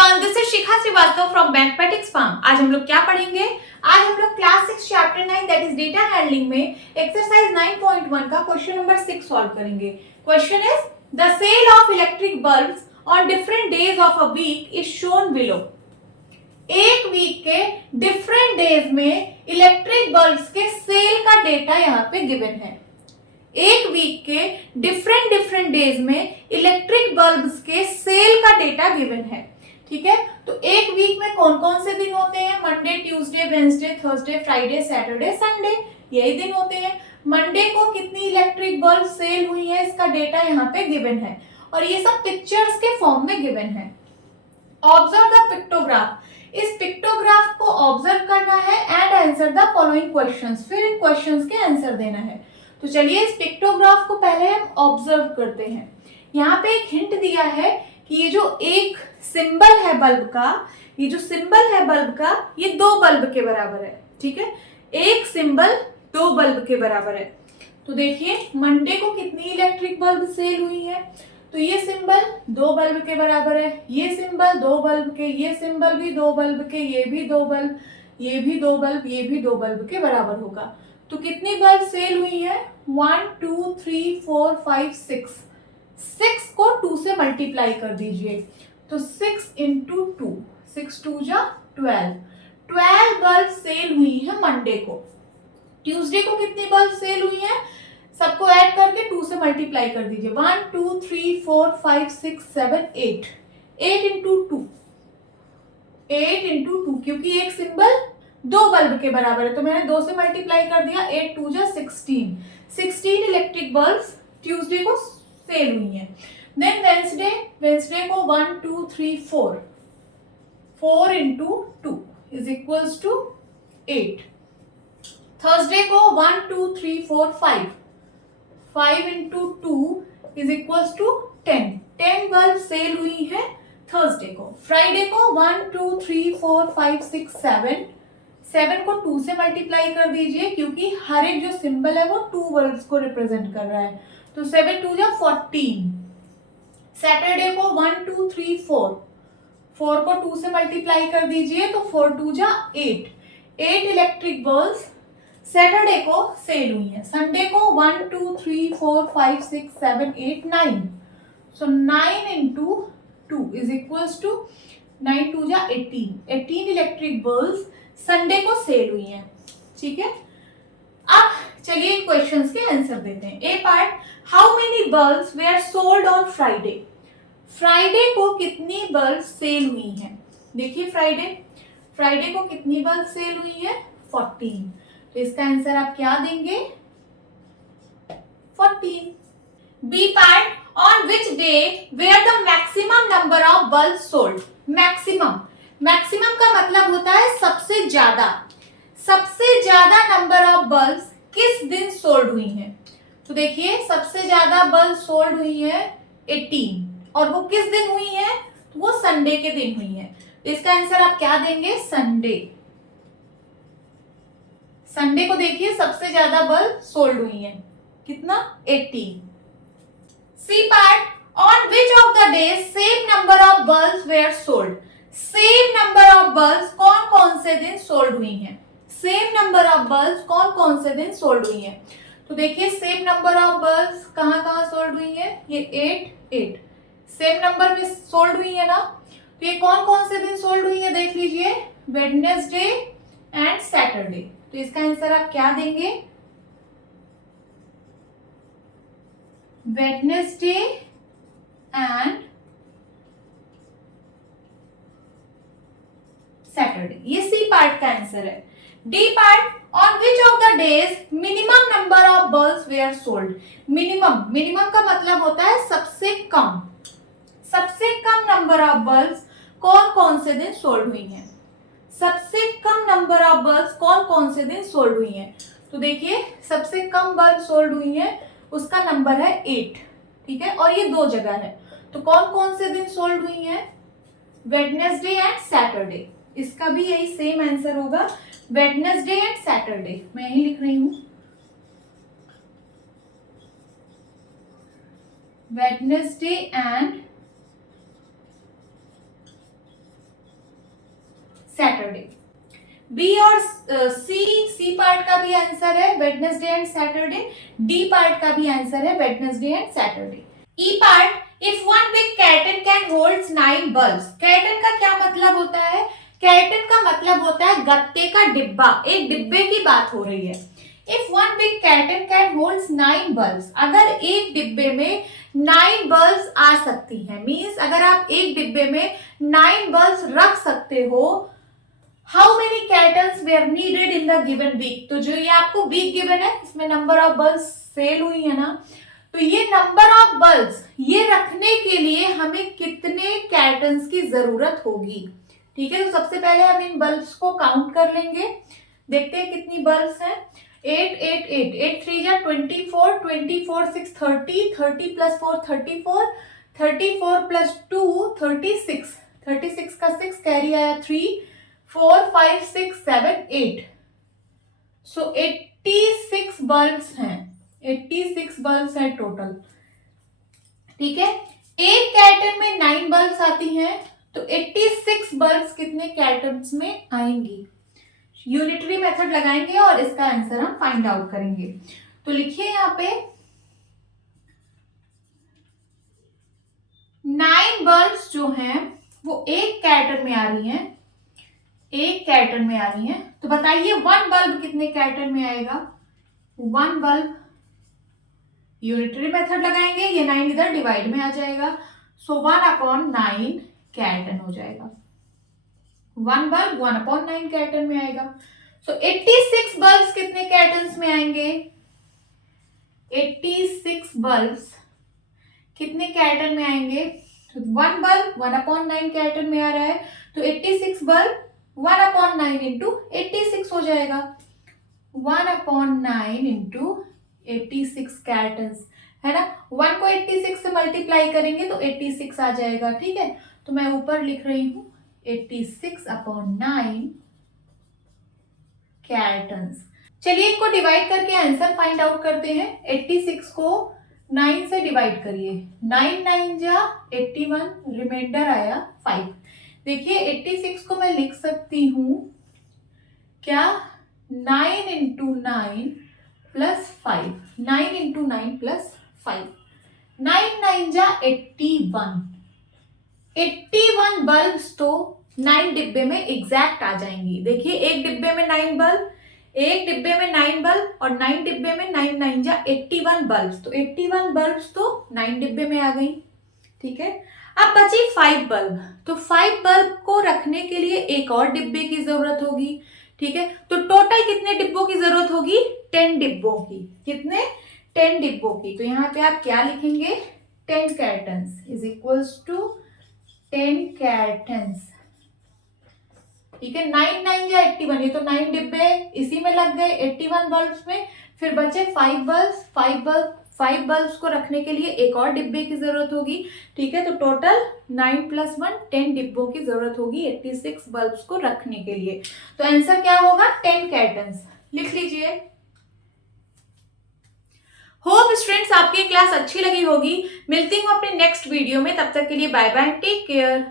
Everyone, this is Shikha Srivastava from mathematics farm. आज हम लोग क्या पढ़ेंगे? आज हम लोग class 6 chapter 9 that is data handling में एक्सरसाइज 9.1 का क्वेश्चन नंबर 6 सॉल्व करेंगे। Question is the sale of electric bulbs on different days of a week is shown below. एक वीक के डिफरेंट डेज में इलेक्ट्रिक बल्ब्स के sale का data यहाँ पे गिवन है। एक वीक के डिफरेंट डेज में इलेक्ट्रिक बल्ब्स के सेल का डेटा गिवन है। ठीक है, तो एक वीक में कौन कौन से दिन होते हैं? Monday, Tuesday, Wednesday, Thursday, Friday, Saturday, Sunday, यही दिन होते हैं। मंडे को कितनी इलेक्ट्रिक बल्ब सेल हुई है इसका डेटा यहाँ पे गिवन है और ये सब पिक्चर्स के फॉर्म में गिवन है। Observe the pictograph. इस पिक्टोग्राफ को ऑब्जर्व करना है and answer the following questions. फिर इन क्वेश्चंस के आंसर देना है। तो चलिए इस पिक्टोग्राफ को पहले हम ऑब्जर्व करते हैं। यहाँ पे एक हिंट दिया है कि ये जो एक सिंबल है बल्ब का, ये जो सिंबल है बल्ब का, ये दो बल्ब के बराबर है। ठीक है, एक सिंबल दो बल्ब के बराबर है। तो देखिए मंडे को कितनी इलेक्ट्रिक बल्ब सेल हुई है? तो ये सिंबल दो बल्ब के बराबर है, ये सिंबल दो बल्ब के, ये सिंबल भी दो बल्ब के, ये भी दो बल्ब, ये भी दो बल्ब, ये भी दो बल्ब के बराबर होगा। तो कितनी बल्ब सेल हुई है? 1 2 3 4 5 6। 6 को 2 से मल्टीप्लाई कर दीजिए तो 6 इंटू 2, 6 2 जा 12। 12 बल्ब सेल हुई है मंडे को। ट्यूसडे को कितनी बल्ब सेल हुई है? सबको ऐड करके 2 से मल्टीप्लाई कर दीजिए। 1 2 3 4 5 6 7 8। 8 इंटू 2, 8 इंटू 2, क्योंकि एक सिंबल दो बल्ब के बराबर है तो मैंने 2 से मल्टीप्लाई कर दिया। 8 2 जा 16। 16 इलेक्ट्रिक बल्ब्स ट्यूसडे को सेल हुई हैं। देन वेंसडे को 1 2 3 4। 4 into 2 is equals to 8। Thursday को 1 2 3 4 5। 5 into 2 is equals to 10। 10 bulb sale हुई है थर्सडे को। फ्राइडे को 1 2 3 4 5 6 7। 7 को 2 से मल्टीप्लाई कर दीजिए क्योंकि हर एक जो सिंबल है वो 2 वर्ड्स को रिप्रेजेंट कर रहा है। तो 7 2 जा 14। सैटरडे को 1 2 3 4। 4 को 2 से मल्टीप्लाई कर दीजिए तो 4 2 जा 8। 8 इलेक्ट्रिक बल्ब्स सैटरडे को सेल हुई है। संडे को 1 2 3 4 5 6 7 8 9। So 9 into 2 is equals to 9 2 जा 18। 18 इलेक्ट्रिक बल्ब्स संडे को सेल हुई है। ठीक है, अब चलिए क्वेश्चंस के आंसर देते हैं। A part, how many bulbs were sold on Friday. Friday को कितनी बल्ब सेल हुई हैं? देखिए फ्राइडे को कितनी बल्ब सेल हुई है? 14। तो इसका आंसर आप क्या देंगे? 14। B part, on which day were the maximum number of bulb sold. Maximum का मतलब होता है सबसे ज्यादा नंबर ऑफ बल्ब्स किस दिन सोल्ड हुई हैं? तो देखिए सबसे ज्यादा बल्ब सोल्ड हुई है 18 और वो किस दिन हुई है? तो वो संडे के दिन हुई है। तो इसका आंसर आप क्या देंगे? संडे को देखिए सबसे ज्यादा बल्ब सोल्ड हुई है, कितना? 18। C part, on which of the days same number of bulbs were sold. Same number of bulbs कौन कौन से दिन सोल्ड हुई हैं? सेम नंबर ऑफ बल्ब्स कौन कौन से दिन सोल्ड हुई हैं? तो देखिए सेम नंबर ऑफ बल्ब्स कहाँ सोल्ड हुई है? ये 8 सेम नंबर में सोल्ड हुई है ना। तो ये कौन कौन से दिन सोल्ड हुई है देख लीजिए, वेडनेसडे एंड सैटरडे। तो इसका आंसर आप क्या देंगे? वेडनेसडे एंड सैटरडे, ये सी पार्ट का आंसर है। D part, on which of the days minimum number of bulbs were sold. Minimum का मतलब होता है सबसे कम नंबर ऑफ बल्ब्स कौन कौन से दिन सोल्ड हुई हैं? सबसे कम नंबर ऑफ बल्ब्स कौन कौन से दिन सोल्ड हुई हैं? तो देखिए सबसे कम बल्ब सोल्ड हुई है उसका नंबर है 8। ठीक है, और ये दो जगह है तो कौन कौन से दिन सोल्ड हुई है? Wednesday and Saturday. इसका भी यही सेम आंसर होगा, वेडनेसडे एंड सैटरडे। मैं यही लिख रही हूं, वेडनेसडे एंड सैटरडे। बी और सी पार्ट का भी आंसर है Wednesday and Saturday. D part का भी आंसर है Wednesday and Saturday. E part, if one big curtain can holds 9 bulbs. Curtain का क्या मतलब होता है? कर्टन का मतलब होता है गत्ते का डिब्बा, एक डिब्बे की बात हो रही है। If one big curtain can holds 9 bulbs, अगर एक डिब्बे में 9 बल्ब्स आ सकती हैं, मींस अगर आप एक डिब्बे में 9 बल्ब्स रख सकते हो, how many cartons were needed in the given week. तो जो ये आपको वीक गिवन है, इसमें नंबर ऑफ बल्ब्स सेल हुई है ना, तो ये नंबर ऑफ बल्ब्स ये रखने के लिए हमें कितने कर्टन्स की जरूरत होगी। ठीक है, तो सबसे पहले हम इन बल्ब्स को काउंट कर लेंगे, देखते हैं कितनी बल्ब्स हैं। 8 8 8 8 3 जा 24, 24 6 30, 30 प्लस 4 34, 34 प्लस 2 36, 36 का 6 कैरी आया 3, 4 5 6 7 8, सो 86 बल्ब्स हैं, 86 बल्ब्स है टोटल। ठीक है, एक कर्टन में 9 बल्ब्स आती हैं, तो 86 बल्ब्स कितने कर्टन्स में आएंगी। यूनिटरी मेथड लगाएंगे और इसका आंसर हम फाइंड आउट करेंगे। तो लिखिए यहाँ पे 9 बल्ब्स जो हैं वो एक कर्टन में आ रही हैं, एक कर्टन में आ रही हैं। तो बताइए 1 बल्ब कितने कर्टन में आएगा। 1 बल्ब, यूनिटरी मेथड लगाएंगे, ये 9 इधर डिवाइड में आ जाएगा, सो 1/9 कर्टन हो जाएगा। 1 बल्ब 1/9 कर्टन में आएगा। सो 86 बल्ब्स कितने कर्टन्स में आएंगे। 86 बल्ब्स कितने कर्टन में आएंगे। 1 बल्ब 1/9 कर्टन में आ रहा है, तो 86 बल्ब 1/9 इंटू 86 हो जाएगा। 1/9 इंटू 86 कर्टन्स है ना। 1 को 86 से मल्टीप्लाई करेंगे तो 86 आ जाएगा। ठीक है, तो मैं ऊपर लिख रही हूं 86/9 कर्टन्स। चलिए इनको डिवाइड करके आंसर फाइंड आउट करते हैं। 86 को 9 से डिवाइड करिए, 9 9 जा 81, रिमाइंडर आया 5। देखिए 86 को मैं लिख सकती हूं क्या, 9 इंटू 9 प्लस 5, 9 इंटू 9 प्लस 5, 9 9 जा 81, 81 बल्ब्स तो 9 डिब्बे में एग्जैक्ट आ जाएंगी। देखिए एक डिब्बे में 9 बल्ब, एक डिब्बे में 9 बल्ब और 9 डिब्बे में 9 9 जा 81 बल्ब्स, तो 81 बल्ब्स तो 9 डिब्बे में आ गई। ठीक है, अब बची 5 बल्ब, तो 5 बल्ब को रखने के लिए एक और डिब्बे की जरूरत होगी। ठीक है, तो टोटल कितने डिब्बों की जरूरत होगी, 10 डिब्बों की। कितने, 10 डिब्बों की। तो यहाँ पे आप क्या लिखेंगे, 10 cartons is equals to 10 cartons. ठीक है, 9 9 जा 81, ये तो 9 डिब्बे इसी में लग गए 81 बल्ब्स में। फिर बचे 5 बल्ब्स, 5 बल्ब्स को रखने के लिए एक और डिब्बे की जरूरत होगी। ठीक है, तो टोटल 9 + 1 10 डिब्बों की जरूरत होगी 86 बल्ब्स को रखने के लिए। तो आंसर क्या होगा, 10 कर्टन्स। लिख लीजिए। होप स्टूडेंट्स आपकी क्लास अच्छी लगी होगी। मिलती हूँ अपने नेक्स्ट वीडियो में, तब तक के लिए बाय बाय, टेक केयर।